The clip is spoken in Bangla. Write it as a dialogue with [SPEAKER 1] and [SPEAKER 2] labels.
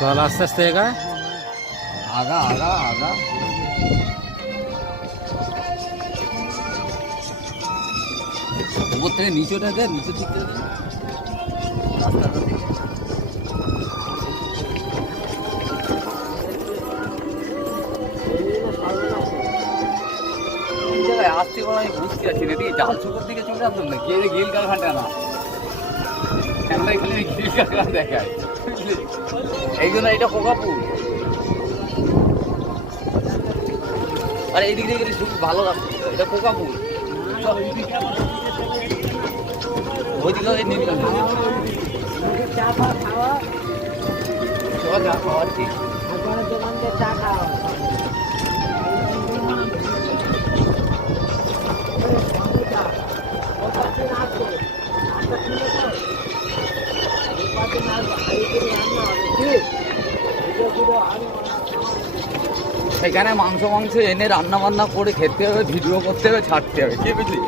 [SPEAKER 1] চল আস্তে আস্তে এগা।
[SPEAKER 2] আগা আগা আগা। উপর থেকে নিচেটা দে, নিচের দিকটা দে। রাস্তাটা দিকে আসতে পারা আমি বুঝতে পারছি না এদিকে জাল চোখের দিকে চলে আসলাম না গিয়ে গিল কারখানটা না। ক্যামেরায় খালি গিল কারখানা দেখায়? এই জন্য এটা কোকাপুর আরে এইদিক দিয়ে গেলে খুব ভালো রাস্তা এটা কোকাপুর ওইদিকে ওই নীল
[SPEAKER 3] চা খাওয়া
[SPEAKER 2] চল, যা খাওয়াচ্ছি
[SPEAKER 3] একবারের দোকান দিয়ে চা
[SPEAKER 2] এখানে মাংস মাংস এনে রান্না বান্না করে খেতে হবে, ভিডিও করতে হবে, ছাড়তে হবে, কি বুঝলি?